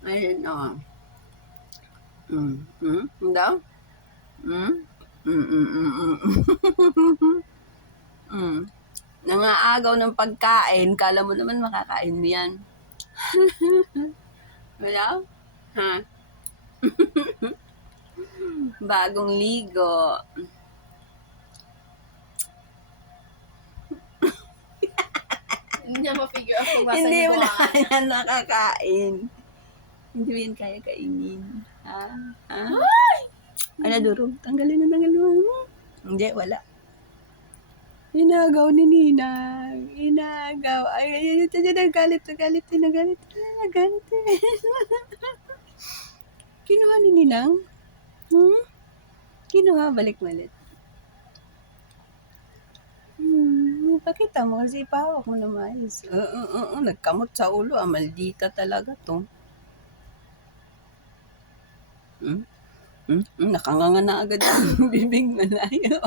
Ayun, oh. Ano daw? Mm? Nangaagaw ng pagkain. Kala mo naman makakain mo yan. Wala? Ha? Bagong ligo. Hindi niya ma-figure out kung masa Hindi niya mo na buhaan. yan nakakain. Hindi mo yan kaya kainin. Ha? Ha? Ano, durog? Tanggalin mo. Hindi, wala. Inagaw ni Ninang. Inagaw. Ay, nagalit. Kinuha ni Ninang? Kinuha, balik-balik. Pakita mo kasi ipahawak mo na maayos. Nagkamot sa ulo. Maldita talaga to. Nakanganga na agad ang bibig malayo.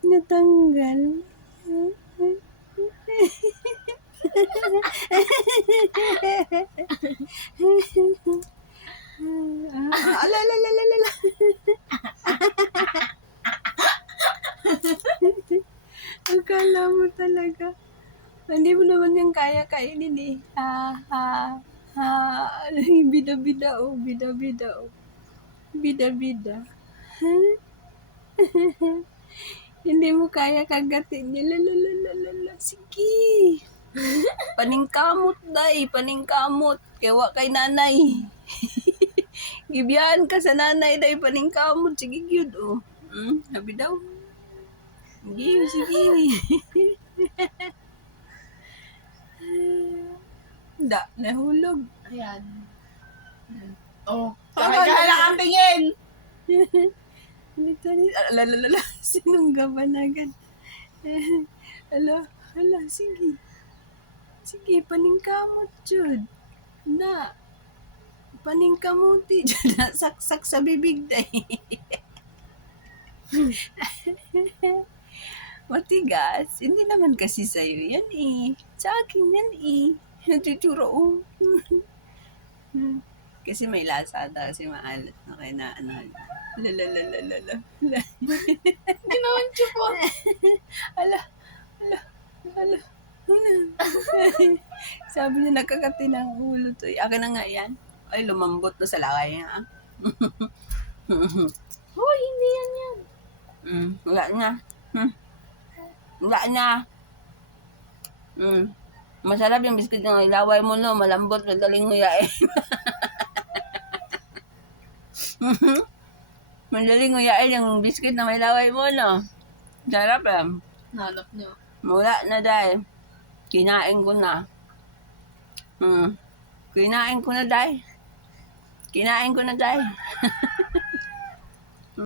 Natanggal. Ala. Akala mo talaga. Hindi mo naman yung kaya kainin eh. Ha. Bida-bida oh. Bida-bida. Hindi mo kaya kagatin niya. Lalalala. Sige. Paningkamot day. Paningkamot. Kewa kay nanay. Gibiyahan ka sa nanay day. Paningkamot. Sige yun oh. Sabi daw. Sige. Nahulog. Ayan. Oh. Ay, Sabay ka lang ang tingin. Alalala. Sinunggaban agad. Ala, sige. Sige, paningkamot, Jud. Na. Paningkamuti, Jud. Saksak sa bibig day. Matigas. Hindi naman kasi sa'yo yan eh. Sa akin yan eh. Natuturo oh. Kasi may lasa ata kasi maalat na kaya na ano. Lalalala. Ginawan siya po. Ala. Sabi niya nagkakati ng ulo to. Akin na nga yan. Ay, lumambot na sa lakay niya. Hoy, hindi yan. Wala na. Wala na. Masarap yung biscuit ng ilaway mo no. Malambot, madaling nguyain. Madaling nguyain yung biscuit na may laway mo no. Sarap lang. Nalap niyo. Wala na dahil. Kinain ko na. Kinain ko na dahil.